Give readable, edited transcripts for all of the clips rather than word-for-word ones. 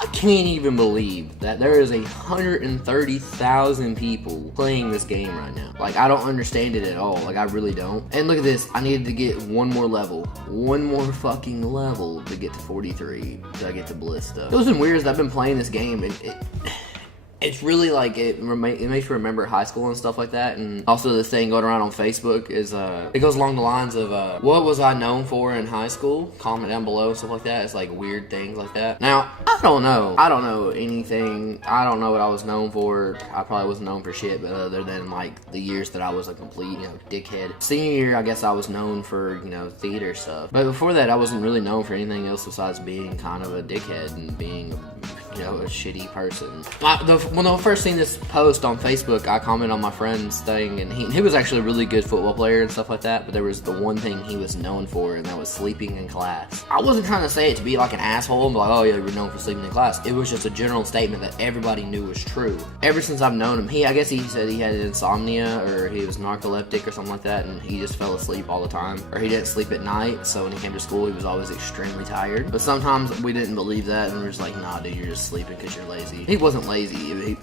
I can't even believe that there is 130,000 people playing this game right now. Like, I don't understand it at all. Like, I really don't. And look at this. I needed to get one more level. One more fucking level to get to 43 to get to Ballista. It was been weird as I've been playing this game, and it's really like, it makes me remember high school and stuff like that. And also this thing going around on Facebook is, it goes along the lines of, what was I known for in high school? Comment down below and stuff like that. It's like weird things like that. Now, I don't know anything. I don't know what I was known for. I probably wasn't known for shit, but other than like the years that I was a complete, dickhead. Senior year, I guess I was known for, theater stuff. But before that, I wasn't really known for anything else besides being kind of a dickhead and being a shitty person. When I first seen this post on Facebook, I commented on my friend's thing, and he was actually a really good football player and stuff like that, but there was the one thing he was known for, and that was sleeping in class. I wasn't trying to say it to be like an asshole and be like, oh yeah, you're known for sleeping in class. It was just a general statement that everybody knew was true. Ever since I've known him, I guess he said he had insomnia, or he was narcoleptic or something like that, and he just fell asleep all the time, or he didn't sleep at night, so when he came to school, he was always extremely tired. But sometimes we didn't believe that, and we were just like, nah, dude, you're just sleeping because you're lazy. He wasn't lazy. It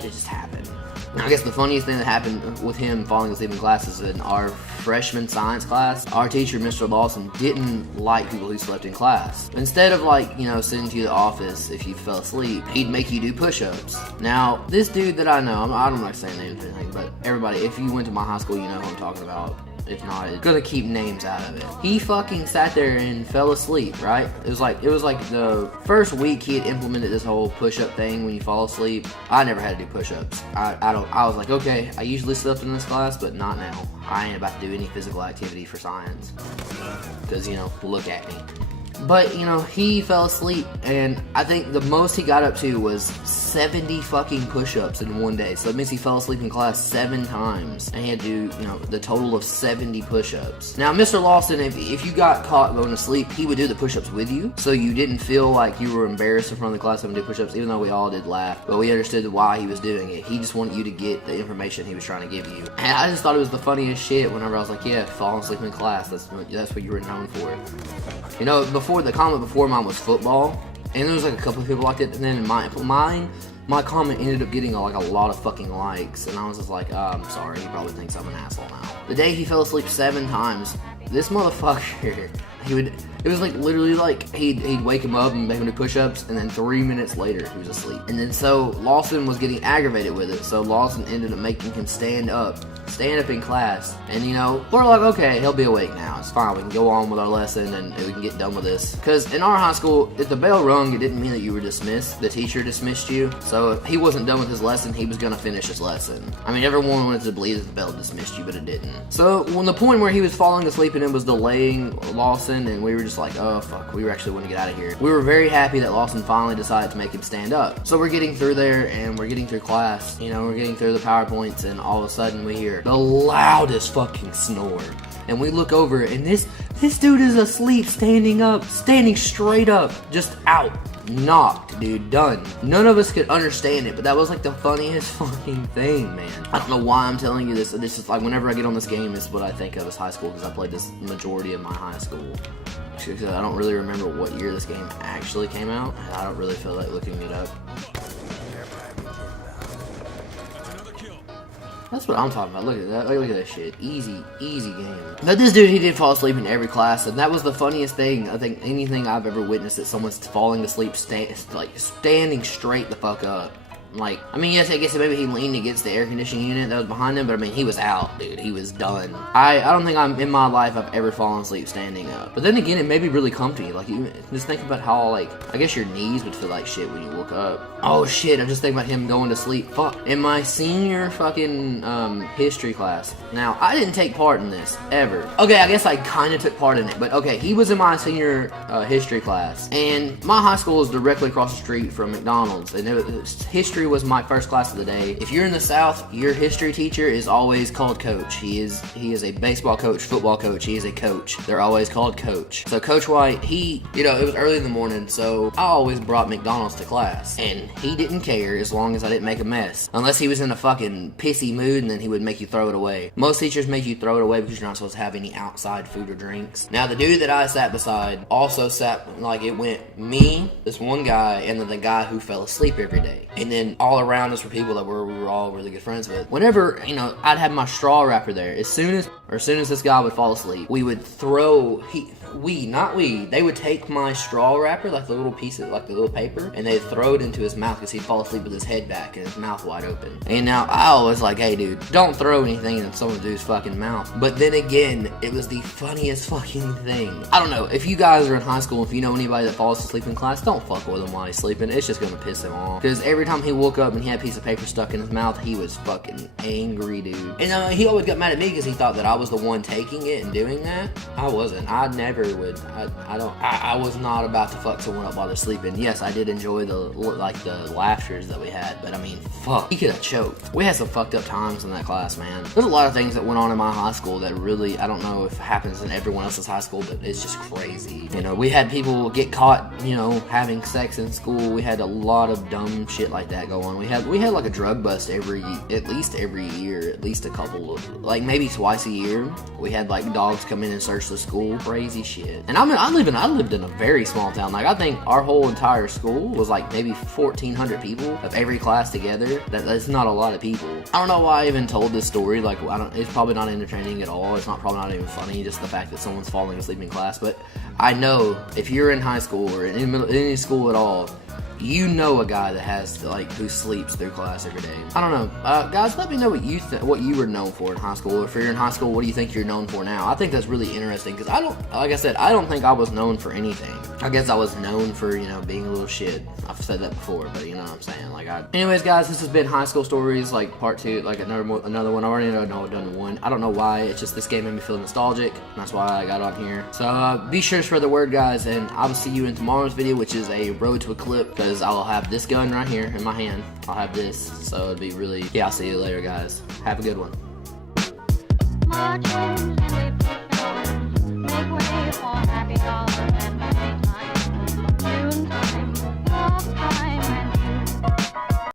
just happened. I guess the funniest thing that happened with him falling asleep in class is in our freshman science class, our teacher, Mr. Lawson, didn't like people who slept in class. Instead of sending you to the office if you fell asleep, he'd make you do push-ups. Now, this dude that I know, I'm not saying anything, but everybody, if you went to my high school, you know who I'm talking about. If not, it's gonna keep names out of it. He fucking sat there and fell asleep, right? It was like the first week he had implemented this whole push-up thing when you fall asleep. I never had to do push-ups. I was like, okay, I usually slept in this class, but not now. I ain't about to do any physical activity for science. Because, look at me. But, he fell asleep, and I think the most he got up to was 70 fucking push-ups in one day. So that means he fell asleep in class 7 times, and he had to do, the total of 70 push-ups. Now, Mr. Lawson, if you got caught going to sleep, he would do the push-ups with you, so you didn't feel like you were embarrassed in front of the class having to do push-ups, even though we all did laugh. But we understood why he was doing it. He just wanted you to get the information he was trying to give you. And I just thought it was the funniest shit whenever I was like, yeah, falling asleep in class, that's what you were known for. The comment before mine was football, and there was like a couple of people liked it, and then my comment ended up getting like a lot of fucking likes, and I was just like, I'm sorry, he probably thinks I'm an asshole now. The day he fell asleep 7 times, this motherfucker, it was like literally like he'd wake him up and make him do push-ups, and then 3 minutes later he was asleep. And then so Lawson was getting aggravated with it, so Lawson ended up making him stand up in class, and we're like, okay, he'll be awake now, it's fine, we can go on with our lesson and we can get done with this. Because in our high school, if the bell rung, it didn't mean that you were dismissed. The teacher dismissed you, so if he wasn't done with his lesson, he was gonna finish his lesson. I mean, everyone wanted to believe that the bell dismissed you, but it didn't. So when the point where he was falling asleep and it was delaying Lawson, and we were just like, oh fuck, we were actually wanting to get out of here. We were very happy that Lawson finally decided to make him stand up. So we're getting through there, and we're getting through class, we're getting through the PowerPoints, and all of a sudden we hear the loudest fucking snore. And we look over, and this dude is asleep, standing straight up, just out. Knocked, dude, done. None of us could understand it, but that was like the funniest fucking thing, man. I don't know why I'm telling you this. This is like, whenever I get on this game, it's what I think of as high school, because I played this majority of my high school. Because I don't really remember what year this game actually came out. I don't really feel like looking it up. That's what I'm talking about. Look at that. Look at that shit. Easy game. But this dude, he did fall asleep in every class, and that was the funniest thing, I think, anything I've ever witnessed, that someone's falling asleep, standing straight the fuck up. Like, I mean, yes, I guess maybe he leaned against the air conditioning unit that was behind him, but I mean, he was out, dude. He was done. I don't think in my life I've ever fallen asleep standing up. But then again, it may be really comfy. Like, you just think about how, like, I guess your knees would feel like shit when you woke up. Oh shit, I'm just thinking about him going to sleep. Fuck. In my senior fucking history class. Now, I didn't take part in this, ever. Okay, I guess I kind of took part in it, but okay, he was in my senior history class. And my high school is directly across the street from McDonald's, and history history was my first class of the day. If you're in the South, your history teacher is always called coach. He is a baseball coach, football coach. He is a coach. They're always called coach. So Coach White, it was early in the morning, so I always brought McDonald's to class, and he didn't care as long as I didn't make a mess. Unless he was in a fucking pissy mood, and then he would make you throw it away. Most teachers make you throw it away because you're not supposed to have any outside food or drinks. Now, the dude that I sat beside also sat, like, it went me, this one guy, and then the guy who fell asleep every day. And then all around us were people that we were all really good friends with. Whenever, I'd have my straw wrapper there. As soon as this guy would fall asleep, we would throw, they would take my straw wrapper, like the little piece of, like the little paper, and they'd throw it into his mouth because he'd fall asleep with his head back and his mouth wide open. And now I was like, hey dude, don't throw anything in some dude's fucking mouth. But then again, it was the funniest fucking thing. I don't know, if you guys are in high school, if you know anybody that falls asleep in class, don't fuck with him while he's sleeping. It's just gonna piss him off. Because every time he woke up and he had a piece of paper stuck in his mouth, he was fucking angry, dude. And he always got mad at me because he thought that I was the one taking it and doing that. I wasn't. I never would. I was not about to fuck someone up while they're sleeping. Yes, I did enjoy the laughters that we had, but I mean, fuck, he could have choked. We had some fucked up times in that class, man. There's a lot of things that went on in my high school that really, I don't know if it happens in everyone else's high school, but it's just crazy. We had people get caught, having sex in school. We had a lot of dumb shit like that go on. We had like a drug bust at least every year, at least a couple of, like maybe twice a year. We had like dogs come in and search the school, crazy shit. And I lived in a very small town. Like, I think our whole entire school was like maybe 1,400 people of every class together. That's not a lot of people. I don't know why I even told this story. Like, it's probably not entertaining at all. It's probably not even funny, just the fact that someone's falling asleep in class. But I know if you're in high school or in any school at all, you know a guy that has who sleeps through class every day. I don't know, guys. Let me know what you were known for in high school. Or if you're in high school, what do you think you're known for now? I think that's really interesting because I don't think I was known for anything. I guess I was known for being a little shit. I've said that before, but you know what I'm saying. Anyways, guys, this has been High School Stories, part 2, another one. I already know I've done one. I don't know why. It's just this game made me feel nostalgic. And that's why I got on here. So be sure to spread the word, guys, and I will see you in tomorrow's video, which is a road to a clip. Because I'll have this gun right here in my hand. I'll have this, so it'll be really... Yeah, I'll see you later, guys. Have a good one.